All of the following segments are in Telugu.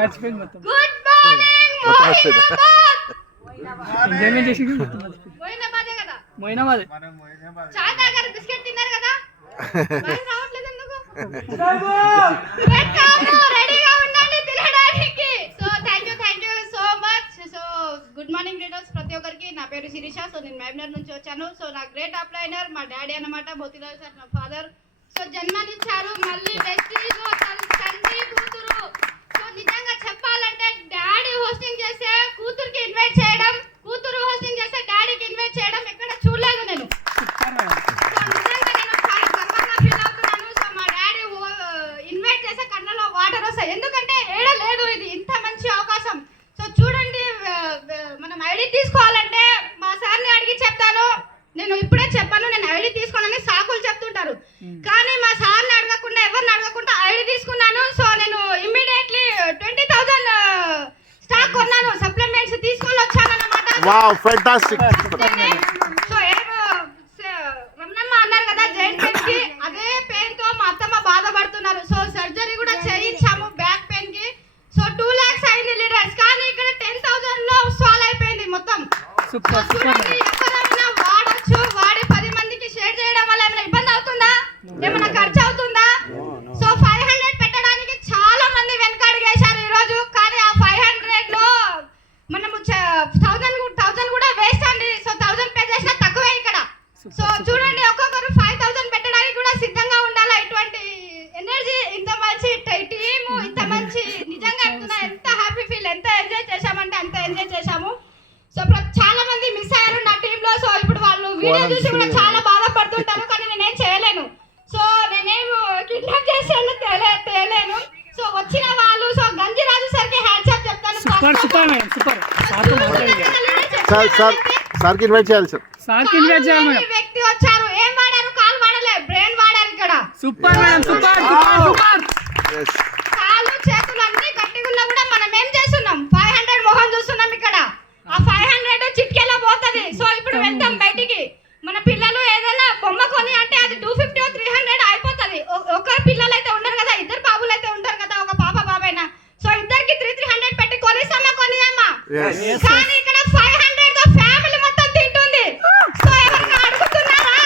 మర్చిపోయింది మొత్తం. గుడ్ మార్నింగ్ ఎంజాయ్మెంట్ చేసి మోయినాబాదే కదా. మోయినాబాద్ చాయ్ తాగారు, బిస్కెట్ తిన్నారు కదా. మరి రావట్లేదు ఎందుకు? రెడీగా ఉండండి తినడానికి. So thank you so much. So good morning readers ప్రతి ఒక్కరికి. నా పేరు శిరీష. సో నేను మహబూబ్నగర్ నుంచి వచ్చాను. సో నా గ్రేట్ అప్లైనర్ మా డాడీ అన్నమాట, మోతీలాల్ సార్ నా ఫాదర్. సో జన్మనిచ్చారు, మళ్ళీ వెస్టీజ్ తండ్రి కూతురు. సో నిజంగా చెప్పాలంటే డాడీ హోస్టింగ్ చేస్తే కూతురికి ఇన్వైట్ చేయడం, కూతురు హోస్టింగ్ చేస్తే డాడీకి ఇన్వైట్ చేయడం ఎక్కడ చూడలేదు నేను. సో నిజంగా నేను చాలా గర్వంగా ఫీల్ అవుతున్నాను. సో మా డాడీ ఇన్వైట్ చేస్తే కళ్ళలో వాటర్ వస్తాయి, ఎందుకంటే ఏడలేదు ఇది ఇంత మంచి అవకాశం. సో చూడండి, మనం ఐడి తీసుకోవాలంటే మా సార్ని అడిగి చెప్తాను. నేను ఇప్పుడే చెప్పాను, నేను ఐడి తీసుకోనని సాకులు చెప్తుంటారు, కానీ మా సార్ని అడగకుండా ఎవరిని అడగకుండా ఐడి తీసుకున్నాను. సో నేను ఇమ్మీడియట్లీ 20,000 స్టాక్ కొన్నాను, సప్లిమెంట్స్ తీసుకొని వచ్చాను అన్నమాట. Wow fantastic. సో రమణమ్మ అన్నారు కదా జైంట్ పెయిన్ కి, అదే పెయిన్ తో మా అత్తమ్మ బాధపడుతున్నారు. సో సర్జరీ కూడా చేయించాము బ్యాక్ పెయిన్ కి. సో 2 lakhs అయింది లీడర్స్, కానీ ఇక్కడ 10,000 లో సాల్వ్ అయిపోయింది మొత్తం. చూడండి, ఎవరైనా వాడచ్చు, వాడి 10 మందికి షేర్ చేయడం వల్ల ఏమైనా ఇబ్బంది అవుతుందా, ఏమైనా ఖర్చు అవుతుందా? సో 500 పెట్టడానికి చాలా మంది వెనకాడిగేశారు ఈ రోజు, కానీ ఆ 500 లో మనము 1000 కూడా వేస్ట్ అండి. సో 1000 పే చేసినా తక్కువే ఇక్కడ. సో చూడండి, ఒక్కొక్కరు 5,000 పెట్టడానికి కూడా సిద్ధంగా ఉండాలి. ఇటువంటి ఎనర్జీ, ఇంత మంచి టీము, ఇంత మంచి, నిజంగా చెప్తున్నా ఎంత హ్యాపీ ఫీల్, ఎంత ఎంజాయ్ చేశామంటే అంత ఎంజాయ్ చేశాము. సో చాలా మంది మిస్ అయ్యారు నా టీంలో. సో ఇప్పుడు వాళ్ళు వీడియో చూసి కూడా చాలా బాధపడుతుంటారు, కానీ నేనేం చేయలేను. సో నేనేం కిడ్నాప్ చేసాను తేలేను. సో వచ్చిన వాళ్ళు, సో గంజిరాజు సార్కి హ్యాండ్స్ అప్ చెప్తాను. సార్కి ఇన్వైట్ చేయాలి సార్. సార్కి ఇన్వైట్ చేయాలి మేడం. వ్యక్తి వచ్చారు, ఏం వాడారు? కాల్ వాడలే, బ్రెయిన్ వాడారు ఇక్కడ. Super madam, super super. కాళ్ళు చేతులు అన్ని గట్టిగున్నా కూడా మనం ఏం చేస్తున్నాం? 500 మొహం చూస్తున్నాం ఇక్కడ. ఆ 500 చిట్కేలా పోతది. సో ఇప్పుడు వెళ్తాం బయటికి. మన పిల్లలు ఏదైనా బొమ్మ కొని అంటే అది 250 or 300 అయిపోతది. ఒకరి పిల్లలు అయితే ఉండరు కదా, ఇద్దరు బాబులు అయితే ఉంటారు కదా, ఒక పాప బాబైనా. సో ఇద్దరికి 300 పెట్టి కొనిస్తామా కొనియమ్మా? కానీ ఇక్కడ 500 తో ఫ్యామిలీ మొత్తం తింటుంది. సో ఎవరైనా అడుగుతున్నారా?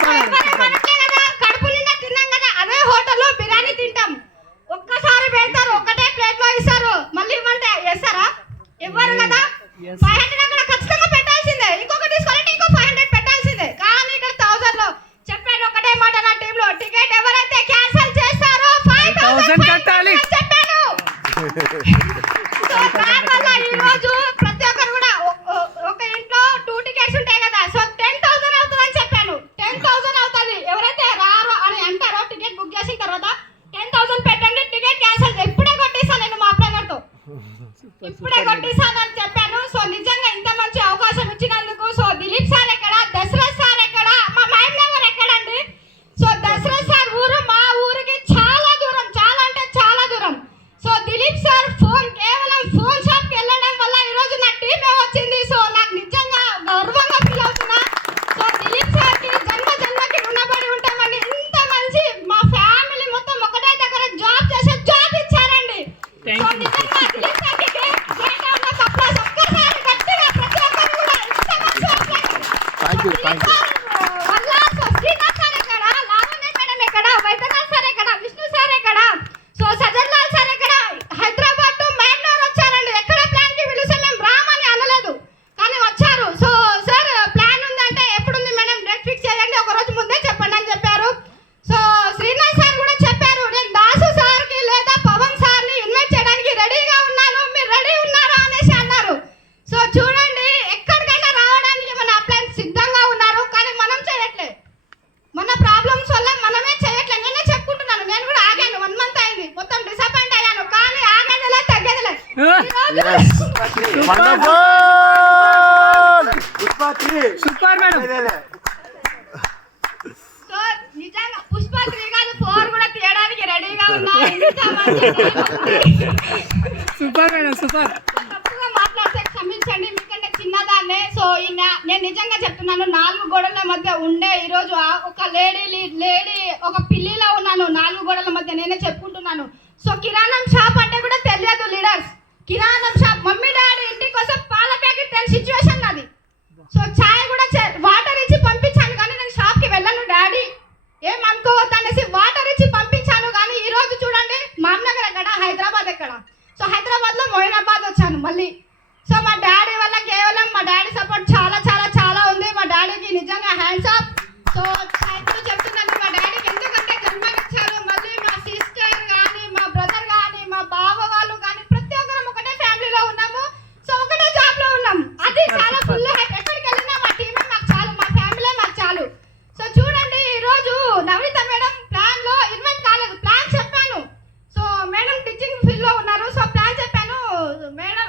సో ఎవరైనా మనకే కదా కడుపు నిండా తిన్నాం కదా, అదే హోటల్లో బిర్యానీ తింటాం. ఒక్కసారి పెడతారు, ఒకటే ప్లేట్ లో ఇస్తారు, మళ్ళీ ఇవ్వంటే వేస్తారా? ఇవ్వరు కదా. 500 అక్కడ ఖచ్చితంగా పెట్టాల్సిందే, ఇంకొకటి తీసుకోవాలంటే ఇంకో 500 పెట్టాల్సిందే. కానీ ఇక్కడ 1000 లో చెప్పాను ఒకటే మాట నా టీంలో, టికెట్ ఎవరైతే క్యాన్సిల్ చేస్తారో 5,000 కట్టాలి చెప్పాను. సో దానివల్ల ఈ రోజు ప్రతి ఒక్కరు కూడా ఒక ఇంట్లో 2 టికెట్స్ ఉంటాయి కదా, సో 10,000 అవుతుందని చెప్పాను. 10,000 అవుతుంది. ఎవరైతే రారో అని అంటారో టికెట్ బుక్ చేసిన తర్వాత 10,000 పెట్టండి, టికెట్ క్యాన్సిల్. ఇప్పుడే కొట్టేసాను నేను మా అప్లైనర్తో, ఇప్పుడే కొట్టేసానని చెప్పాను. సో నిజంగా ఇంత మంచి అవకాశం ఇచ్చినందుకు. సో దిలీప్ సార్ ఎక్కడ, దశరథ్ సార్ ఎక్కడ, మా మహబూబ్నగర్ ఎక్కడండి? సో దశరథ్ సార్ ఊరు మా ఊరికి చాలా దూరం, చాలా అంటే చాలా దూరం. సో దిలీప్ సార్ కేవలం ఫోన్ షాప్కి వెళ్ళడం వల్ల ఈరోజు నా టీమే వచ్చింది. సో నాకు నిజంగా గర్వంగా ఫీల్ అవుతున్నా. సో దిలీప్ సార్కి జన్మకి రుణపడి ఉంటామండి. ఇంత మంచి మా ఫ్యామిలీ మొత్తం ఒకటే దగ్గర జాబ్ చేసే జాబ్ ఇచ్చారండి. సో నిజంగా దిలీప్ సార్కి thank you. Super madam. So నిజంగా పుష్ప 3 కాదు 4 కూడా తీయడానికి రెడీగా ఉన్నా. Super madam, super. తప్పుగా మాట్లాడితే క్షమించండి, మీకంటే చిన్నదాన్నే. సో నేను నిజంగా చెప్తున్నాను, 4 గోడల మధ్య ఉండే ఈరోజు ఒక లేడీ ఒక పిల్లిలో ఉన్నాను 4 గోడల మధ్య, నేనే చెప్పుకుంటున్నాను. సో కిరాణం షాప్ అంటే కూడా తెలియదు సో హైదరాబాద్లో మోయినాబాద్ వచ్చాను మళ్ళీ. సో మా డాడీ వల్ల కేవలం మా డాడీ సపోర్ట్ చాలా చాలా చాలా ఉంది. మా డాడీకి నిజంగా హ్యాండ్స్ అప్. సో ఇప్పుడు చెప్తున్నాను మా డాడీకి ఎందుకంటే జన్మనిచ్చారు. మళ్ళీ మా సిస్టర్ కానీ మా బ్రదర్ కానీ మా బావ వాళ్ళు కానీ ప్రతి ఒక్కరం ఒకటే ఫ్యామిలీలో ఉన్నాము. సో ఒకటే జాబ్లో ఉన్నాం. అది చాలా ఫుల్ ఎక్కడికి వెళ్ళినా మా టీమే మాకు చాలు, మా ఫ్యామిలీ మాకు చాలు. సో చూడండి ఈరోజు నవనీత మేడం ప్లాన్లో ఇన్వైట్ కాలేదు. ప్లాన్ చెప్పాను. సో మేడం టీచింగ్ ఫీల్డ్లో ఉన్నారు. సో ప్లాన్ చెప్పాను. మేడం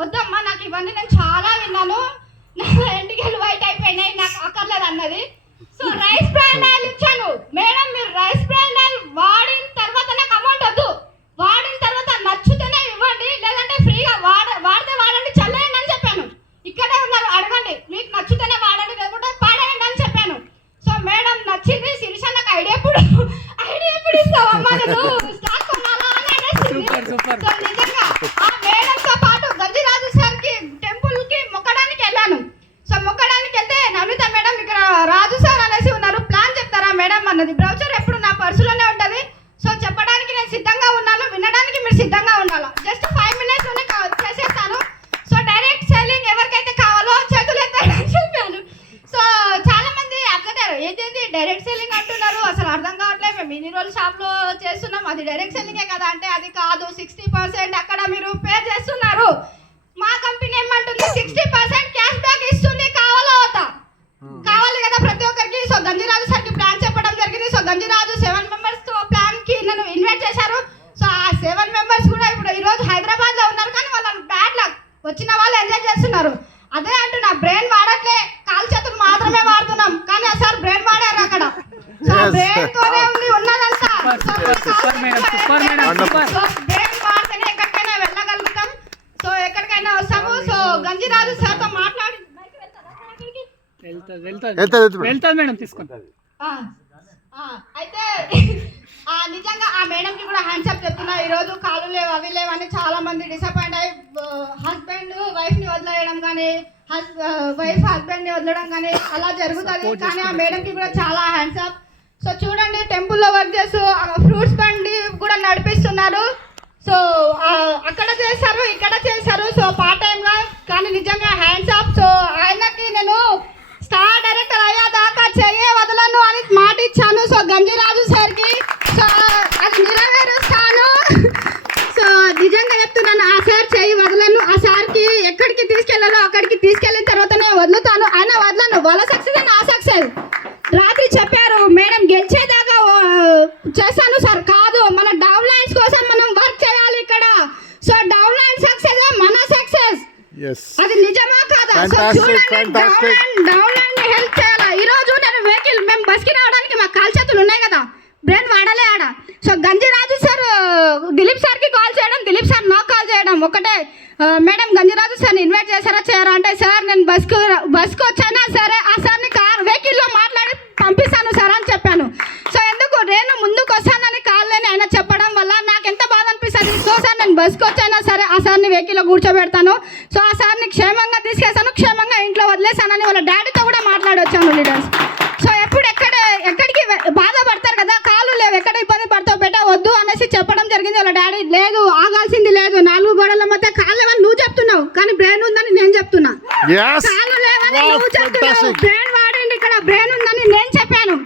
వద్దమ్మా నాకు ఇవన్నీ నేను చాలా విన్నాను, నా ఎంటికలు వైట్ అయిపోయినాయి, నాకు అక్కర్లేదు అన్నది. సో రైస్ బ్రాండ్ ఆయిల్ ఇచ్చాను. మేడం మీరు రైస్ బ్రాండ్ ఆయిల్ వాడిన తర్వాత నాకు అమౌంట్ వద్దు, వాడిన తర్వాత నచ్చితేనే ఇవ్వండి, లేదంటే ఫ్రీగా వాడితే వాడండి, చల్లేయండి అని చెప్పాను. ఇక్కడే ఉన్నారు అడగండి, మీకు నచ్చితేనే వాడండి లేకుంటే పాడేయండి అని చెప్పాను. సో మేడం నచ్చింది. శిరీష నాకు ఐడియా ఎప్పుడు ఇస్తావమ్మా, నేను స్టాక్ కొనాలా అని అనేసింది. సో నిజంగా ఆ మేడంతో పాటు గంజిరాజు సార్కి టెంపుల్కి మొక్కడానికి వెళ్ళాను. సో మొక్కడానికి వెళ్తే నవనీత మేడం ఇక్కడ రాజు సార్ అనేసి ఉన్నారు, ప్లాన్ చెప్తారా మేడం అన్నది. బ్రౌచర్ ఎప్పుడు నా పర్సులోనే ఉంటుంది. సో చెప్పడానికి నేను సిద్ధంగా ఉన్నాను, వినడానికి మీరు సిద్ధంగా ఉండాలి. జస్ట్ 5 minutesలోనే చేసేస్తాను. సో డైరెక్ట్ సెల్లింగ్ ఎవరికైతే కావాలో చేతులు ఎత్తారని చెప్పాను. సో చాలా మంది అబ్జర్వ్ ఏంటి డైరెక్ట్ సెల్లింగ్ అంటున్నారు, అసలు అర్థం కావట్లేదు. మేము ఇన్ని రోజులు షాప్లో చేస్తున్నాం, అది డైరెక్ట్ సెల్లింగే కదా అంటే అది కాదు. 60% అక్కడ మీరు పే చేస్తున్నారు. మా కంపెనీ ఏమంటుంది 60% క్యాష్ బ్యాక్ ఇస్తుంది, కావాలో అవుతా కావాలి కదా ప్రతి ఒక్కరికి. సో గంజిరాజు సార్కి ప్లాన్ చెప్పడం జరిగింది. సో గంజిరాజు 7 members ప్లాన్కి నన్ను ఇన్వైట్ చేశారు. సో ఆ 7 members కూడా ఇప్పుడు ఈరోజు హైదరాబాద్లో ఉన్నారు, కానీ వాళ్ళ బ్యాడ్ లక్, వచ్చిన వాళ్ళు ఎంజాయ్ చేస్తున్నారు. అదే అంటున్నా, బ్రెయిన్ వాడట్లే, కాలు చేతులు మాత్రమే వాడుతున్నాం, కానీ ఆ సార్ బ్రెయిన్ వాడారు అక్కడ. సో బ్రెయిన్ తోనే ఉంది ఉన్నదంతా. బ్రెయిన్ వాడితేనే ఎక్కడికైనా వెళ్ళగలుగుతాం. సో ఎక్కడికైనా వస్తాము. సో గంజిరాజు సార్తో మాట్లాడి వెళ్తుంది మేడం తీసుకుంటుంది. అయితే నిజంగా ఆ మేడంకి కూడా హ్యాండ్సప్ చెప్తున్నా. ఈరోజు కాలు లేవు అవి లేవు అని చాలా మంది డిసప్పాయింట్ అయ్యి హస్బెండ్ వైఫ్ని వదిలేయడం కానీ వైఫ్ హస్బెండ్ని వదలడం కానీ అలా జరుగుతుంది. కానీ ఆ మేడంకి కూడా చాలా హ్యాండ్సప్. సో చూడండి టెంపుల్లో వర్క్ చేస్తూ ఫ్రూట్స్ బండి కూడా నడిపిస్తున్నారు. సో అక్కడ చేశారు ఇక్కడ చేశారు. సో పార్ట్ టైంగా, కానీ నిజంగా హ్యాండ్సప్. సో ఆయనకి నేను స్టార్ డైరెక్టర్ అయ్యేదాకా చెయ్యే వదలను అని మాట ఇచ్చాను. సో గంజిరాజు సార్కి సో అది నెరవేరుస్తాను. సో నిజంగా చెప్తున్నాను, ఆ సార్ చెయ్యి వదలను. ఆ సార్కి ఎక్కడికి తీసుకెళ్ళాలో అక్కడికి తీసుకెళ్ళిన తర్వాత నేను వదులుతాను, ఆయన వదలను. వాళ్ళ సక్సెస్ నా సక్సెస్. రాత్రి చెప్పారు మేడం గెలిచేదాకా చేస్తాను సార్. కాదు, మన డౌన్ లైన్స్ కోసం మనం వర్క్ చేయాలి ఇక్కడ. సో డౌన్ లైన్ సక్సెస్ మన సక్సెస్. అది నిజమా కాదా? డౌన్ లైన్ హెల్ప్ చేయాలా? ఈరోజు నేను వెహికల్ మేము బస్కి రావడానికి మాకు కాల్ చేతులు ఉన్నాయి కదా, బ్రెయిన్ వాడలే ఆడ. సో గంజిరాజు సార్ దిలీప్ సార్కి కాల్ చేయడం, దిలీప్ సార్ నాకు కాల్ చేయడం ఒకటే, మేడం గంజిరాజు సార్ని ఇన్వైట్ చేశారా చేయరా అంటే, సార్ నేను బస్కి వచ్చానా సరే ఆ సార్ని వెహికల్లో మాట్లాడి పంపిస్తాను సార్ అని చెప్పాను. సో ఎందుకు నేను ముందుకు వస్తానని కాళ్ళని ఆయన చెప్పడం వల్ల నాకు ఎంత బాధ అనిపిస్తుంది. సో సార్ నేను బస్కి వచ్చానా సరే ఆ సార్ని వెహికల్లో కూర్చోబెడతాను. సో ఆ సార్ని క్షేమంగా తీసుకెళ్తాను, క్షేమంగా ఇంట్లో వదిలేసానని వాళ్ళ డాడీతో కూడా మాట్లాడొచ్చాను లీడర్స్. సో ఎక్కడికి బాధపడతారు కదా, కాళ్ళు లేవు ఎక్కడ ఇబ్బంది పడతావు బెట వద్దు అనేసి చెప్పడం జరిగింది. వాళ్ళ డాడీ లేదు ఆగాల్సింది లేదు, 4 గోడల మధ్య కాళ్ళు లేవని నువ్వు చెప్తున్నావు, కానీ బ్రెయిన్ ఉందని నేను చెప్తున్నా. కాళ్ళు లేవని నువ్వు చెప్తున్నావు, బ్రెయిన్ వాడండి ఇక్కడ బ్రెయిన్ ఉందని నేను చెప్పాను.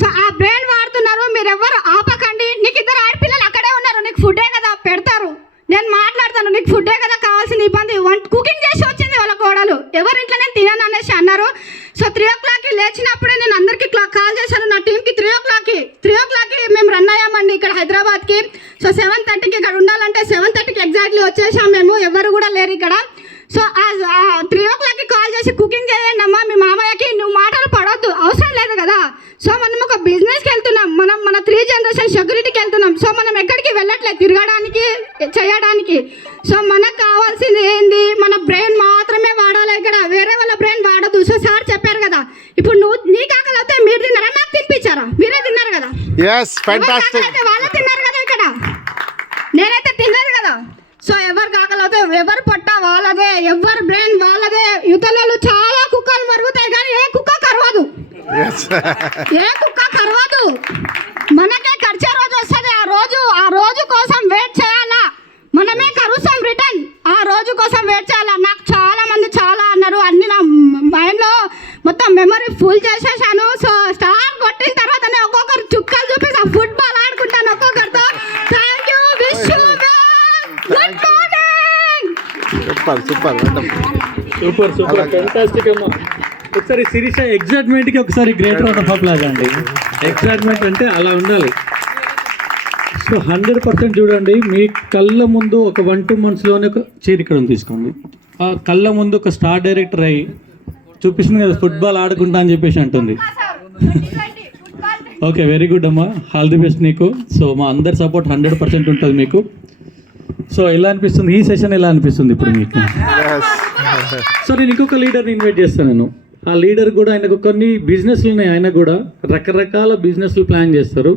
సో ఆ బ్రెయిన్ వాడుతున్నారు, మీరు ఎవరు ఆపకండి. నీకు 2 ఆడపిల్లలు అక్కడే ఉన్నారు, నీకు ఫుడ్డే కదా పెడతారు, నేను మాట్లాడతాను, నీకు ఫుడ్డే కదా కావాల్సిన ఇబ్బంది. కుకింగ్ చేసి వచ్చింది వాళ్ళ కోడలు, ఎవరింట్లో నేను తినను అనేసి అన్నారు. సో 3 o'clockకి లేచినప్పుడే నేను అందరికీ కాల్ చేశాను, నా టీంకి 3 o'clockకి మేము రన్ అయ్యామండి ఇక్కడ హైదరాబాద్కి. సో 7:30కి ఇక్కడ ఉండాలంటే 7:30కి ఎగ్జాక్ట్లీ వచ్చేసాం మేము, ఎవరు కూడా లేరు ఇక్కడ. సో 3 o'clockకి కాల్ చేసి కుకింగ్ చేయండి అమ్మా, మీ మామయ్యకి నువ్వు మాటలు పడొద్దు అవసరం లేదు కదా. సో మనం ఒక బిజినెస్కి వెళ్తున్నాం, మన 3 generation సెక్యూరిటీకి వెళ్తున్నాం. సో మనం ఎక్కడికి వెళ్ళట్లేదు తిరగడానికి చేయడానికి. సో మనకు కావాల్సింది ఏంది, మన బ్రెయిన్ మాత్రమే వాడాలి ఇక్కడ, వేరే వాళ్ళ బ్రెయిన్ వాడదు. సో సార్ చెప్పారు కదా, ఇప్పుడు నీకు ఆకలి అయితే మీరు తిన్నారా, నాకు తినిపించారా? మీరే తిన్నారు కదా, వాళ్ళే తిన్నారు కదా, ఇక్కడ నేనైతే తినలేదు కదా. సో ఎవరు కాకలవుతే ఎవరు పొట్ట వాళ్ళదే, ఎవరు బ్రెయిన్ వాళ్ళదే. యువతలలో చాలా కుక్కలు మరుగుతాయి కానీ ఏ కుక్క కరవదు, ఏ కుక్క కరవదు. మనకే ఖర్చే రోజు వస్తుంది, ఆ రోజు కోసం వెయిట్ చేయాలా, మనమే కరువు రోజు కోసం వెయిట్ చేయాలా. నాకు చాలా మంది చాలా అన్నారు, అన్ని నా మైండ్లో మొత్తం మెమరీ ఫుల్ చేసేసాను. సో స్టార్ కొట్టిన తర్వాత నేను ఒక్కొక్కరు చుక్కలు చూపిస్తా, ఫుట్బాల్ ఆడుకుంటాను ఒక్కొక్కరితో. Thank you, wish you good morning. Super madam. Super super fantastic అమ్మా. ఒకసారి శిరీష ఎగ్జైట్మెంట్కి ఒకసారి గ్రేటర్ ఆఫ్ అప్లాజ్ అండి. ఎగ్జైట్మెంట్ అంటే అలా ఉండాలి. సో 100% చూడండి, మీ కళ్ళ ముందు ఒక 1-2 monthsలోనే ఒక చీర ఇక్కడ ఉంది తీసుకోండి. ఆ కళ్ళ ముందు ఒక స్టార్ డైరెక్టర్ అయ్యి చూపిస్తుంది కదా, ఫుట్బాల్ ఆడుకుంటా అని చెప్పేసి అంటుంది. ఓకే, వెరీ గుడ్ అమ్మా, ఆల్ ది బెస్ట్ నీకు. సో మా అందరి సపోర్ట్ 100% ఉంటుంది మీకు. సో ఎలా అనిపిస్తుంది ఈ సెషన్, ఎలా అనిపిస్తుంది ఇప్పుడు మీకు? సో నేను ఇంకొక లీడర్ని ఇన్వైట్ చేస్తాను. నేను ఆ లీడర్ కూడా, ఆయనకు కొన్ని బిజినెస్లు ఉన్నాయి, ఆయన కూడా రకరకాల బిజినెస్లు ప్లాన్ చేస్తారు.